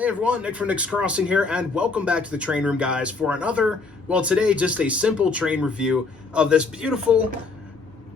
Hey everyone, Nick from Nick's Crossing here, and welcome back to the train room, guys, for another, well, today just a simple train review of this beautiful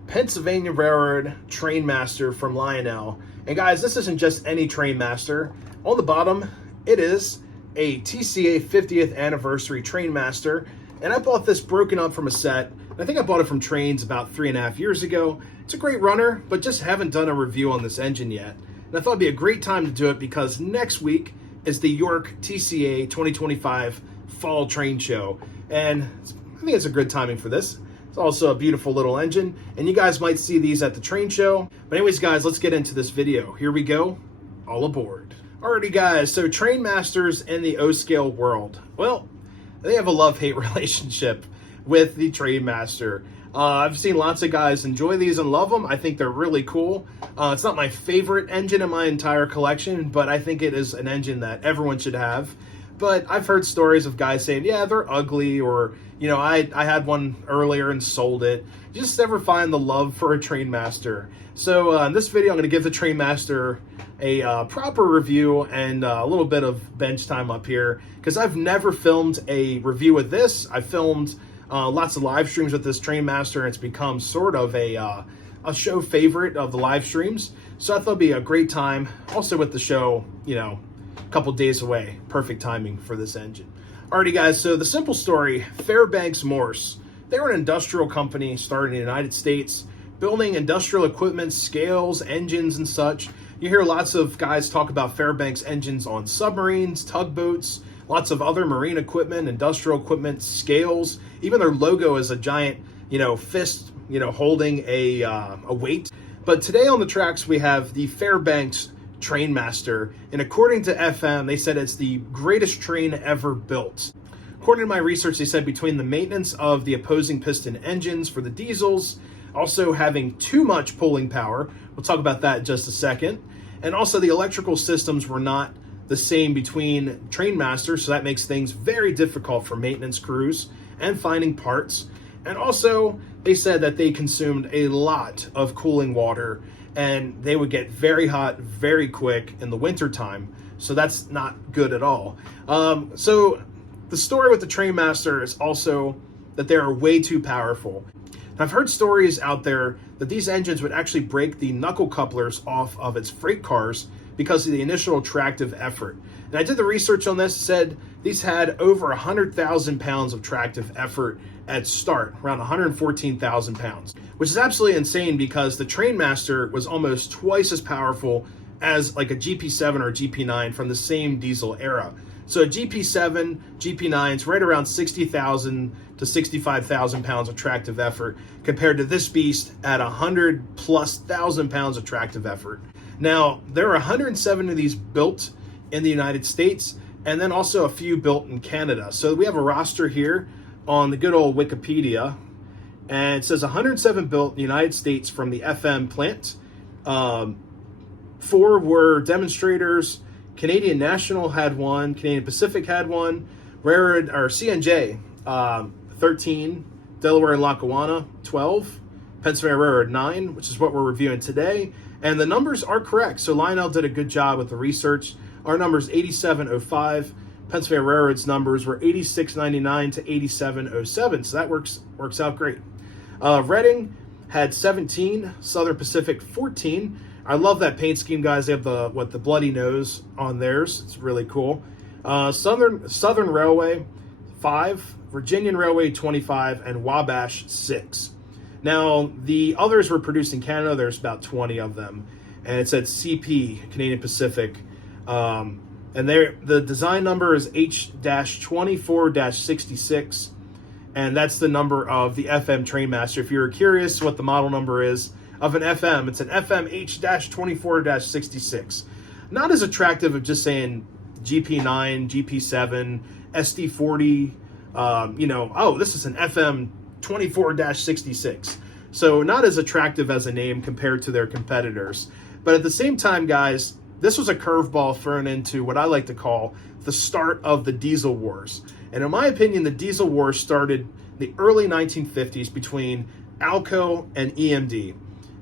Pennsylvania Railroad Trainmaster from Lionel. And guys, this isn't just any Trainmaster. On the bottom, it is a TCA 50th anniversary Trainmaster, and I bought this broken up from a set. I think I bought it from Trains about 3.5 years ago. It's a great runner, but just haven't done a review on this engine yet. And I thought it'd be a great time to do it because next week is the York TCA 2025 Fall Train Show. And I think it's a good timing for this. It's also a beautiful little engine, and you guys might see these at the train show. But anyways, guys, let's get into this video. Here we go. All aboard. Alrighty, guys, so Trainmasters in the O-scale world. Well, they have a love-hate relationship with the Trainmaster. I've seen lots of guys enjoy these and love them. I think they're really cool. It's not my favorite engine in my entire collection, but I think it is an engine that everyone should have. But I've heard stories of guys saying, yeah, they're ugly, or, you know, I had one earlier and sold it. You just never find the love for a Trainmaster. So in this video, I'm going to give the Trainmaster a proper review and a little bit of bench time up here, because I've never filmed a review with this. I filmed lots of live streams with this Trainmaster, and it's become sort of a show favorite of the live streams. So I thought it'd be a great time. Also with the show, you know, a couple days away. Perfect timing for this engine. Alrighty, guys, so the simple story, Fairbanks Morse. They were an industrial company started in the United States, building industrial equipment, scales, engines, and such. You hear lots of guys talk about Fairbanks engines on submarines, tugboats, lots of other marine equipment, industrial equipment, scales. Even their logo is a giant, you know, fist, you know, holding a weight. But today on the tracks, we have the Fairbanks Trainmaster. And according to FM, they said it's the greatest train ever built. According to my research, they said between the maintenance of the opposing piston engines for the diesels, also having too much pulling power, we'll talk about that in just a second, and also the electrical systems were not the same between Trainmasters, so that makes things very difficult for maintenance crews and finding parts. And also, they said that they consumed a lot of cooling water, and they would get very hot very quick in the winter time, so that's not good at all. So the story with the Trainmaster is also that they are way too powerful. I've heard stories out there that these engines would actually break the knuckle couplers off of its freight cars because of the initial tractive effort. And I did the research on this, said these had over 100,000 pounds of tractive effort at start, around 114,000 pounds, which is absolutely insane because the Trainmaster was almost twice as powerful as like a GP7 or GP9 from the same diesel era. So a GP7, GP9 is right around 60,000 to 65,000 pounds of tractive effort compared to this beast at 100,000+ pounds of tractive effort. Now, there are 107 of these built in the United States, and then also a few built in Canada. So we have a roster here on the good old Wikipedia, and it says 107 built in the United States from the FM plant. 4 were demonstrators. Canadian National had one, Canadian Pacific had one, Railroad or CNJ 13, Delaware and Lackawanna 12, Pennsylvania Railroad 9, which is what we're reviewing today. And the numbers are correct. So Lionel did a good job with the research. Our number is 8705. Pennsylvania Railroad's numbers were 8699 to 8707. So that works out great. Reading had 17, Southern Pacific 14. I love that paint scheme, guys. They have the bloody nose on theirs. It's really cool. Southern Railway 5, Virginian Railway 25, and Wabash 6. Now, the others were produced in Canada. There's about 20 of them. And it said CP, Canadian Pacific. And the design number is H-24-66. And that's the number of the FM Trainmaster. If you're curious what the model number is of an FM, it's an FM H-24-66. Not as attractive of just saying GP9, GP7, SD40, you know, oh, this is an FM 24-66. So not as attractive as a name compared to their competitors. But at the same time, guys, this was a curveball thrown into what I like to call the start of the diesel wars. And in my opinion, the diesel wars started in the early 1950s between Alco and EMD.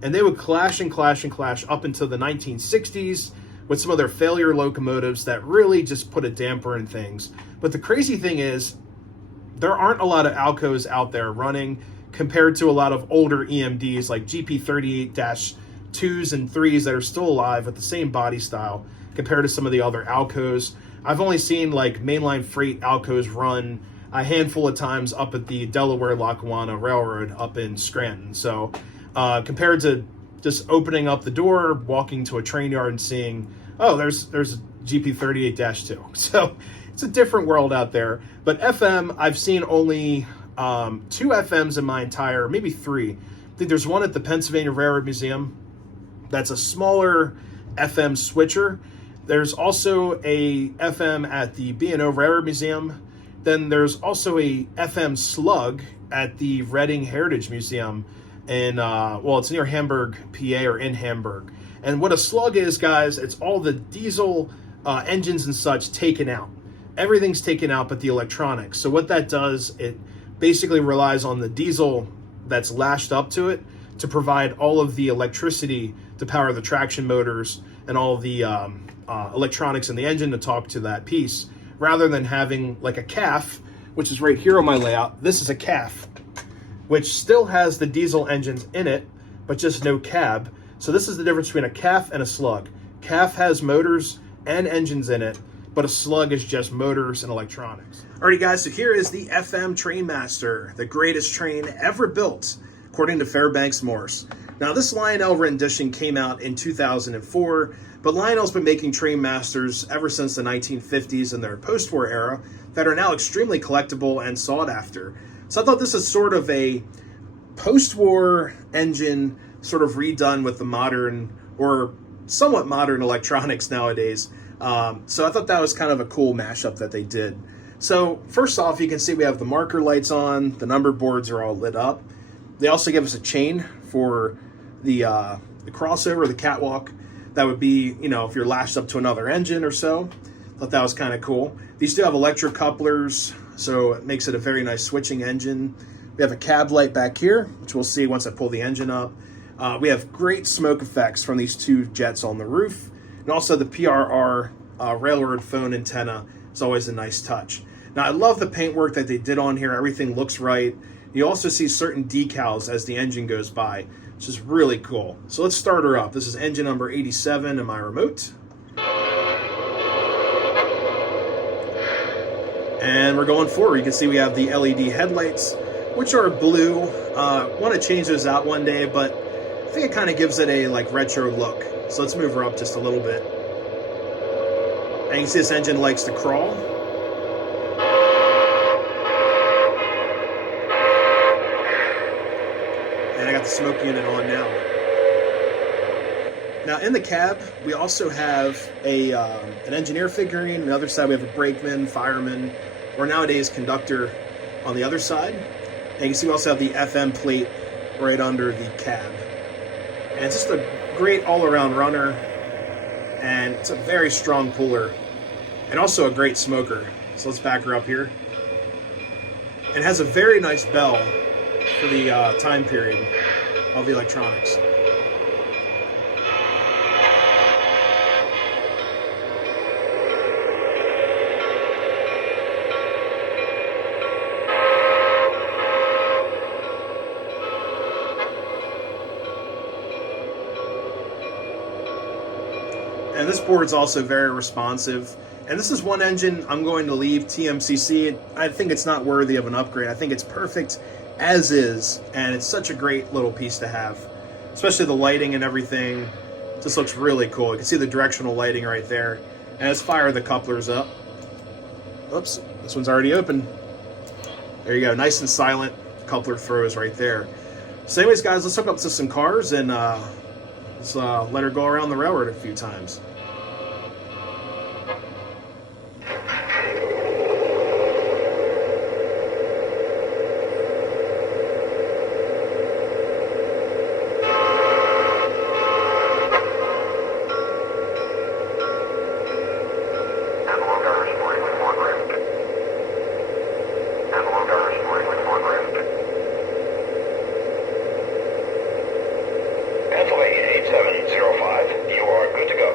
And they would clash and clash and clash up until the 1960s with some of their failure locomotives that really just put a damper in things. But the crazy thing is, there aren't a lot of Alcos out there running compared to a lot of older EMDs like GP38-2s and 3s that are still alive with the same body style compared to some of the other Alcos. I've only seen like mainline freight Alcos run a handful of times up at the Delaware-Lackawanna Railroad up in Scranton. So compared to just opening up the door, walking to a train yard and seeing, oh, there's a GP38-2. So it's a different world out there. But FM, I've seen only 2 FMs in my entire, maybe 3. I think there's one at the Pennsylvania Railroad Museum. That's a smaller FM switcher. There's also a FM at the B&O Railroad Museum. Then there's also a FM slug at the Reading Heritage Museum in, well, it's near Hamburg, PA, or in Hamburg. And what a slug is, guys, it's all the diesel engines and such taken out. Everything's taken out but the electronics. So what that does, it basically relies on the diesel that's lashed up to it to provide all of the electricity to power the traction motors and all of the electronics in the engine to talk to that piece, rather than having like a CAF, which is right here on my layout. This is a CAF, which still has the diesel engines in it, but just no cab. So this is the difference between a CAF and a slug. CAF has motors and engines in it, but a slug is just motors and electronics. Alrighty guys, so here is the FM Trainmaster, the greatest train ever built, according to Fairbanks Morse. Now this Lionel rendition came out in 2004, but Lionel's been making Trainmasters ever since the 1950s and their post-war era that are now extremely collectible and sought after. So I thought this is sort of a post-war engine sort of redone with the modern or somewhat modern electronics nowadays. So I thought that was kind of a cool mashup that they did. So first off, you can see we have the marker lights on, the number boards are all lit up. They also give us a chain for the crossover, the catwalk. That would be, you know, if you're lashed up to another engine or so. Thought that was kind of cool. These do have electric couplers, so it makes it a very nice switching engine. We have a cab light back here, which we'll see once I pull the engine up. We have great smoke effects from these 2 jets on the roof. And also the PRR railroad phone antenna is always a nice touch. Now I love the paintwork that they did on here. Everything looks right. You also see certain decals as the engine goes by, which is really cool. So let's start her up. This is engine number 87 in my remote. And we're going forward. You can see we have the LED headlights, which are blue. Want to change those out one day, but I think it kind of gives it a like retro look. So let's move her up just a little bit. And you can see this engine likes to crawl. And I got the smoke unit on now. Now in the cab, we also have an engineer figurine. On the other side, we have a brakeman, fireman, or nowadays conductor on the other side. And you can see we also have the FM plate right under the cab. And it's just a great all-around runner, and it's a very strong puller, and also a great smoker. So let's back her up here. It has a very nice bell for the time period of the electronics. And this board's also very responsive. And this is one engine I'm going to leave TMCC. I think it's not worthy of an upgrade. I think it's perfect as is, and it's such a great little piece to have. Especially the lighting and everything. This looks really cool. You can see the directional lighting right there. And let's fire the couplers up. Oops, this one's already open. There you go, nice and silent. Coupler throws right there. So anyways, guys, let's hook up to some cars and let's let her go around the railroad a few times. Pennsylvania 8705, you are good to go.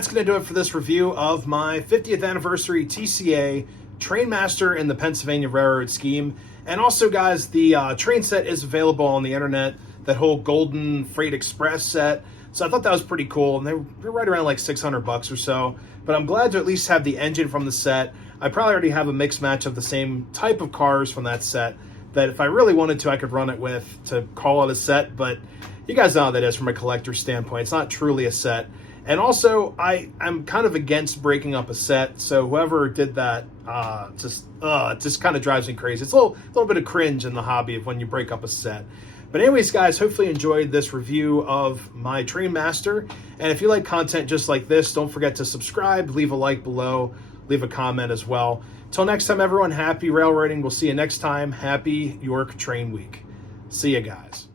that's going to do it for this review of my 50th anniversary TCA Trainmaster in the Pennsylvania Railroad scheme. And also, guys, the train set is available on the internet, that whole Golden Freight Express set. So I thought that was pretty cool, and they're right around like $600 or so. But I'm glad to at least have the engine from the set. I probably already have a mixed match of the same type of cars from that set that if I really wanted to, I could run it with to call it a set. But you guys know how that is from a collector's standpoint. It's not truly a set. And also, I'm kind of against breaking up a set. So whoever did that, it just kind of drives me crazy. It's a little bit of cringe in the hobby of when you break up a set. But anyways, guys, hopefully you enjoyed this review of my Trainmaster. And if you like content just like this, don't forget to subscribe, leave a like below, leave a comment as well. Till next time, everyone, happy railroading. We'll see you next time. Happy York Train Week. See you guys.